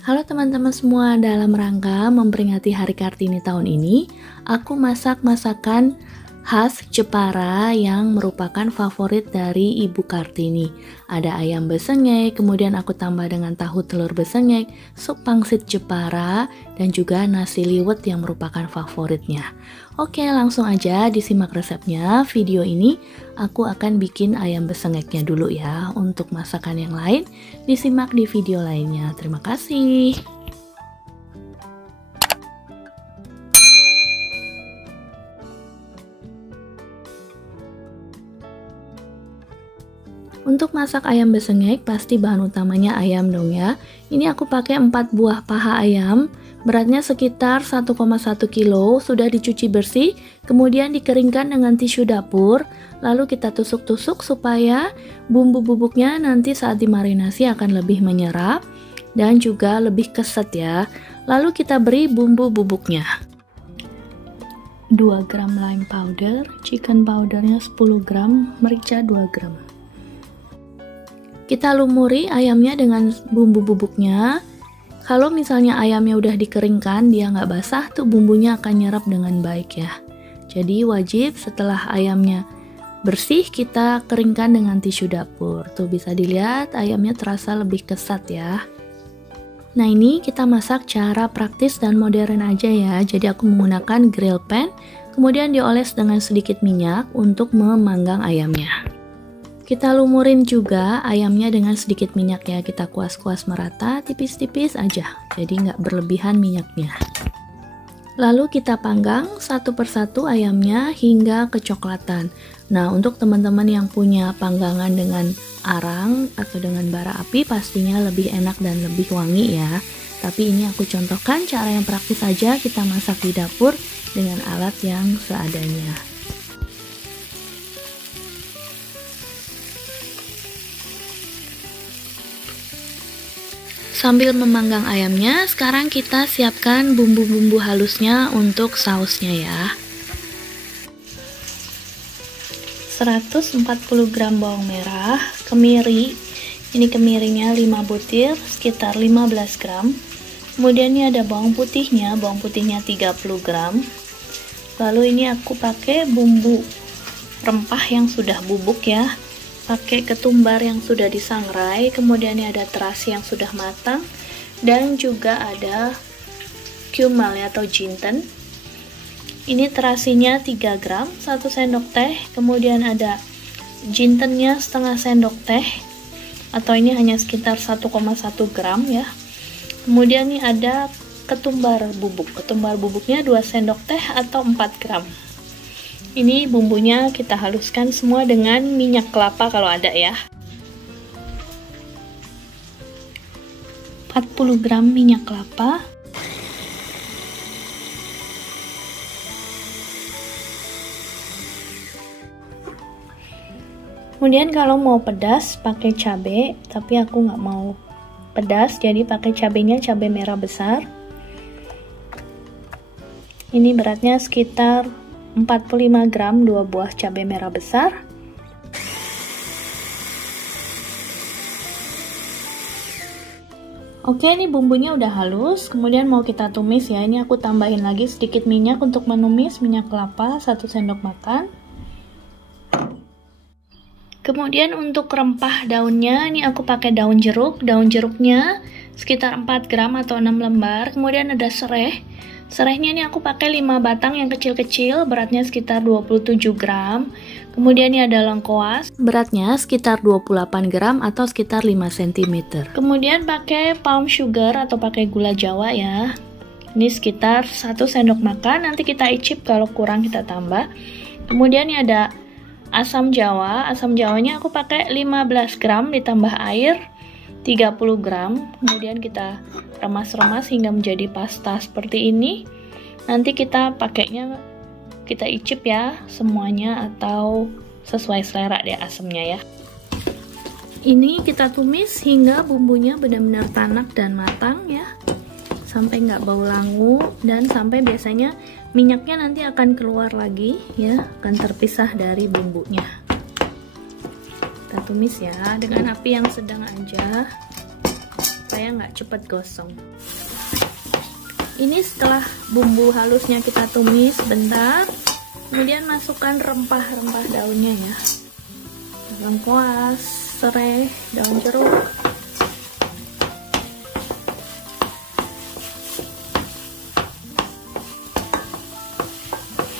Halo teman-teman semua, dalam rangka memperingati Hari Kartini tahun ini, aku masak masakan khas Jepara yang merupakan favorit dari Ibu Kartini. Ada ayam besengek, kemudian aku tambah dengan tahu telur besengek, sup pangsit Jepara, dan juga nasi liwet yang merupakan favoritnya. Oke, langsung aja disimak resepnya. Video ini aku akan bikin ayam besengeknya dulu ya. Untuk masakan yang lain, disimak di video lainnya. Terima kasih. Untuk masak ayam besengek, pasti bahan utamanya ayam dong ya. Ini aku pakai 4 buah paha ayam, beratnya sekitar 1,1 kilo, sudah dicuci bersih, kemudian dikeringkan dengan tisu dapur, lalu kita tusuk-tusuk supaya bumbu bubuknya nanti saat dimarinasi akan lebih menyerap dan juga lebih keset ya. Lalu kita beri bumbu bubuknya. 2 gram lime powder, chicken powdernya 10 gram, merica 2 gram. Kita lumuri ayamnya dengan bumbu bubuknya. Kalau misalnya ayamnya udah dikeringkan, dia nggak basah, tuh bumbunya akan nyerap dengan baik ya. Jadi wajib setelah ayamnya bersih, kita keringkan dengan tisu dapur. Tuh bisa dilihat ayamnya terasa lebih kesat ya. Nah ini kita masak cara praktis dan modern aja ya. Jadi aku menggunakan grill pan, kemudian dioles dengan sedikit minyak untuk memanggang ayamnya. Kita lumurin juga ayamnya dengan sedikit minyak ya, kita kuas-kuas merata, tipis-tipis aja, jadi nggak berlebihan minyaknya. Lalu kita panggang satu persatu ayamnya hingga kecoklatan. Nah, untuk teman-teman yang punya panggangan dengan arang atau dengan bara api, pastinya lebih enak dan lebih wangi ya. Tapi ini aku contohkan cara yang praktis aja, kita masak di dapur dengan alat yang seadanya. Sambil memanggang ayamnya, sekarang kita siapkan bumbu-bumbu halusnya untuk sausnya ya. 140 gram bawang merah, kemiri, ini kemirinya 5 butir, sekitar 15 gram. Kemudian ini ada bawang putihnya 30 gram. Lalu ini aku pakai bumbu rempah yang sudah bubuk ya. Pakai ketumbar yang sudah disangrai, kemudian ini ada terasi yang sudah matang, dan juga ada cumal atau jinten. Ini terasinya 3 gram, 1 sendok teh, kemudian ada jintennya setengah sendok teh, atau ini hanya sekitar 1,1 gram ya. Kemudian ini ada ketumbar bubuknya 2 sendok teh atau 4 gram. Ini bumbunya kita haluskan semua dengan minyak kelapa kalau ada ya. 40 gram minyak kelapa. Kemudian kalau mau pedas pakai cabai, tapi aku nggak mau pedas, jadi pakai cabainya cabai merah besar. Ini beratnya sekitar 45 gram 2 buah cabai merah besar. Oke, ini bumbunya udah halus, kemudian mau kita tumis ya. Ini aku tambahin lagi sedikit minyak untuk menumis, minyak kelapa 1 sendok makan. Kemudian untuk rempah daunnya, ini aku pakai daun jeruk. Daun jeruknya sekitar 4 gram atau 6 lembar. Kemudian ada serai. Serainya ini aku pakai 5 batang yang kecil-kecil, beratnya sekitar 27 gram. Kemudian ini ada lengkoas, beratnya sekitar 28 gram atau sekitar 5 cm. Kemudian pakai palm sugar atau pakai gula Jawa ya. Ini sekitar 1 sendok makan, nanti kita icip, kalau kurang kita tambah. Kemudian ini ada asam jawa. Asam jawanya aku pakai 15 gram ditambah air 30 gram. Kemudian kita remas-remas hingga menjadi pasta seperti ini. Nanti kita pakainya, kita icip ya semuanya atau sesuai selera deh asamnya ya. Ini kita tumis hingga bumbunya benar-benar tanak dan matang ya, sampai nggak bau langu, dan sampai biasanya minyaknya nanti akan keluar lagi ya, akan terpisah dari bumbunya. Kita tumis ya dengan api yang sedang aja supaya nggak cepet gosong. Ini setelah bumbu halusnya kita tumis sebentar, kemudian masukkan rempah-rempah daunnya ya, lengkuas, serai, daun jeruk.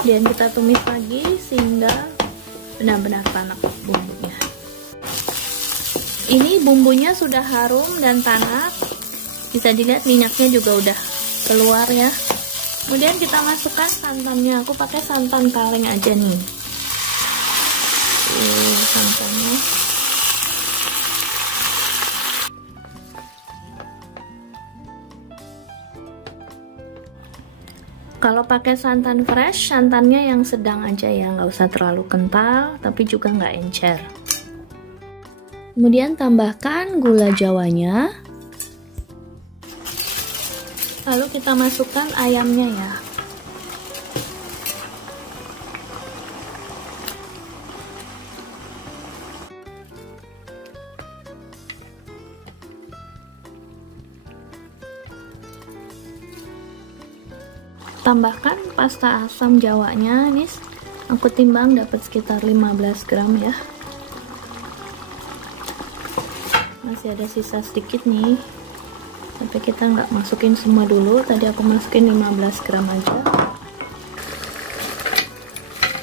Kemudian kita tumis lagi sehingga benar-benar tanak bumbunya. Ini bumbunya sudah harum dan tanak, bisa dilihat minyaknya juga udah keluar ya. Kemudian kita masukkan santannya, aku pakai santan kaleng aja nih. Santannya. Kalau pakai santan fresh, santannya yang sedang aja ya, nggak usah terlalu kental, tapi juga nggak encer. Kemudian tambahkan gula jawanya. Lalu kita masukkan ayamnya ya. Tambahkan pasta asam jawanya, ini aku timbang dapat sekitar 15 gram ya. Masih ada sisa sedikit nih, tapi kita nggak masukin semua dulu, tadi aku masukin 15 gram aja.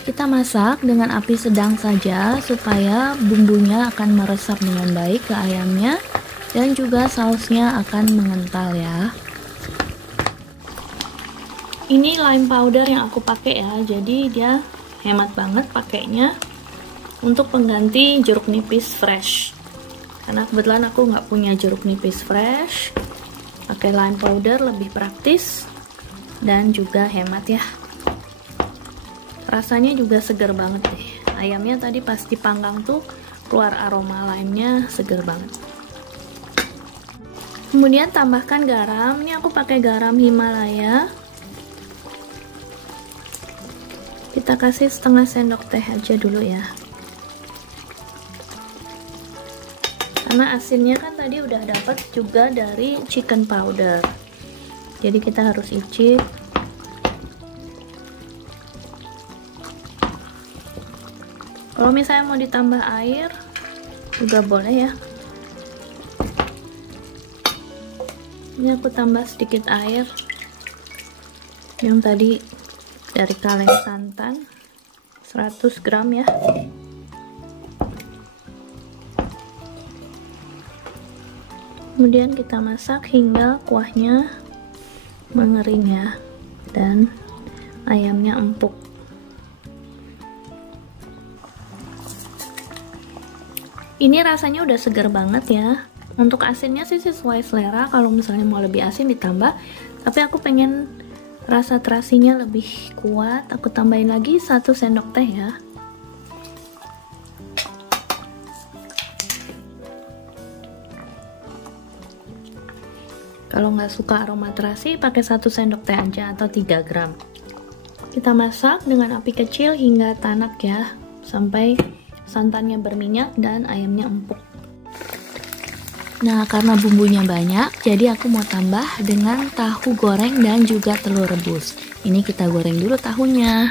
Kita masak dengan api sedang saja supaya bumbunya akan meresap dengan baik ke ayamnya dan juga sausnya akan mengental ya. Ini lime powder yang aku pakai ya, jadi dia hemat banget pakainya untuk pengganti jeruk nipis fresh. Karena kebetulan aku nggak punya jeruk nipis fresh, pakai lime powder lebih praktis dan juga hemat ya. Rasanya juga seger banget deh. Ayamnya tadi pas dipanggang tuh keluar aroma limenya, seger banget. Kemudian tambahkan garam, ini aku pakai garam Himalaya. Kita kasih setengah sendok teh aja dulu ya, karena asinnya kan tadi udah dapat juga dari chicken powder, jadi kita harus icip. Kalau misalnya mau ditambah air juga boleh ya. Ini aku tambah sedikit air yang tadi dari kaleng santan 100 gram ya. Kemudian kita masak hingga kuahnya mengering ya dan ayamnya empuk. Ini rasanya udah segar banget ya. Untuk asinnya sih sesuai selera, kalau misalnya mau lebih asin ditambah, tapi aku pengen rasa terasinya lebih kuat, aku tambahin lagi 1 sendok teh ya. Kalau nggak suka aroma terasi, pakai 1 sendok teh aja atau 3 gram. Kita masak dengan api kecil hingga tanak ya, sampai santannya berminyak dan ayamnya empuk. Nah, karena bumbunya banyak, jadi aku mau tambah dengan tahu goreng dan juga telur rebus. Ini kita goreng dulu tahunya.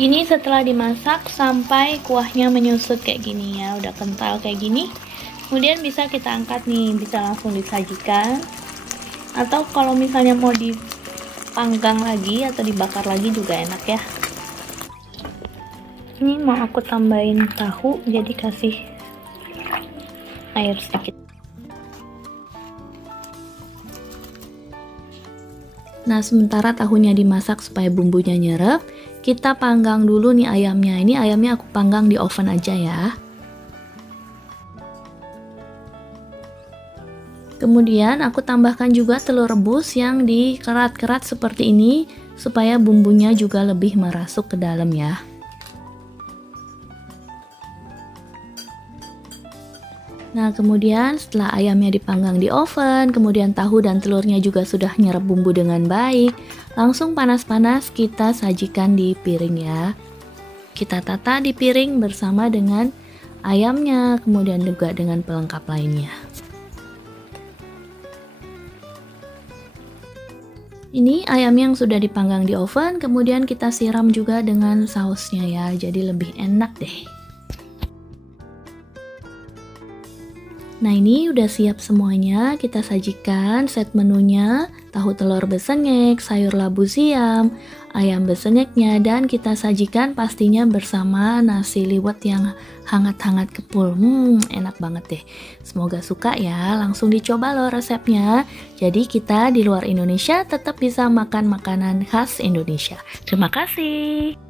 Ini setelah dimasak sampai kuahnya menyusut kayak gini ya, udah kental kayak gini. Kemudian bisa kita angkat nih, bisa langsung disajikan. Atau kalau misalnya mau dipanggang lagi atau dibakar lagi juga enak ya. Ini mau aku tambahin tahu, jadi kasih air sedikit. Nah, sementara tahunya dimasak supaya bumbunya nyerep, kita panggang dulu nih ayamnya. Ini ayamnya aku panggang di oven aja ya. Kemudian aku tambahkan juga telur rebus yang dikerat-kerat seperti ini supaya bumbunya juga lebih merasuk ke dalam ya. Nah, kemudian setelah ayamnya dipanggang di oven, kemudian tahu dan telurnya juga sudah nyerap bumbu dengan baik, langsung panas-panas kita sajikan di piring ya. Kita tata di piring bersama dengan ayamnya, kemudian juga dengan pelengkap lainnya. Ini ayam yang sudah dipanggang di oven, kemudian kita siram juga dengan sausnya ya, jadi lebih enak deh. Nah ini udah siap semuanya, kita sajikan set menunya, tahu telur besengek, sayur labu siam, ayam besengeknya, dan kita sajikan pastinya bersama nasi liwet yang hangat-hangat kepul. Enak banget deh. Semoga suka ya, langsung dicoba loh resepnya. Jadi kita di luar Indonesia tetap bisa makan makanan khas Indonesia. Terima kasih.